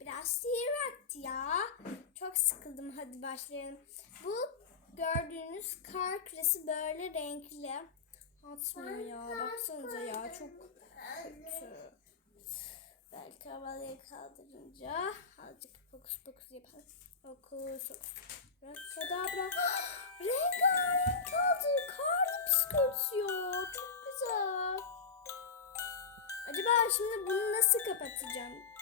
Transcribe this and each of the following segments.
Biraz sihir vakti ya. Çok sıkıldım. Hadi başlayalım. Bu gördüğünüz kar küresi böyle renkli. Atmıyor ya. Baksanıza ya. Çok kötü. Belki havaya kaldırınca azıcık fokus fokus yapalım. Fokus. Kadabra. Rengarenk kaldı. Karlı püskürtüyor. Çok güzel. Acaba şimdi bunu nasıl kapatacağım?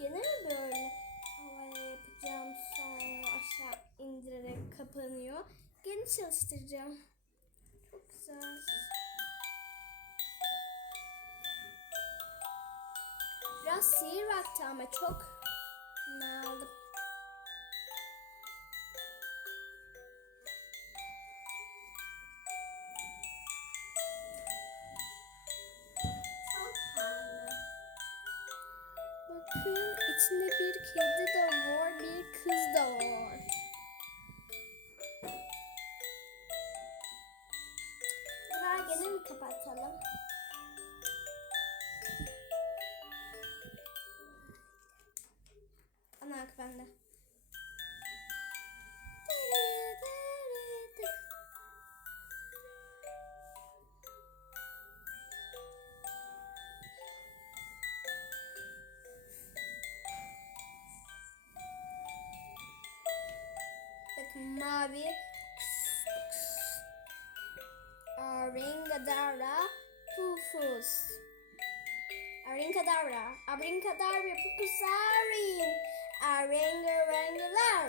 Gene mi böyle havaya yapacağım sonra aşağı indirerek kapanıyor. Gene çalıştıracağım. Çok güzel. Biraz sihir vakti ama çok aldım. İçinde bir kedi de var, bir kız da var. Gene mi kapatalım? Ana bende. Mavi. Aringadara pufus. Arinkadabra. Abrinkadabra pupusarin. Aringarangular.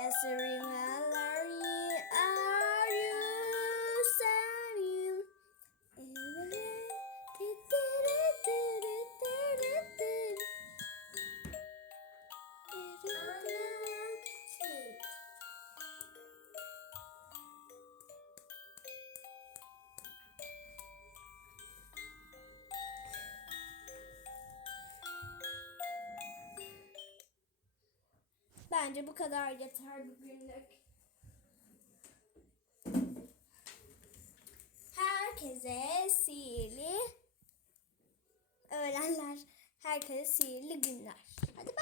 Eseringalari Bence bu kadar yeter bugünlük. Herkese sihirli öğlenler. Herkese sihirli günler. Hadi bay.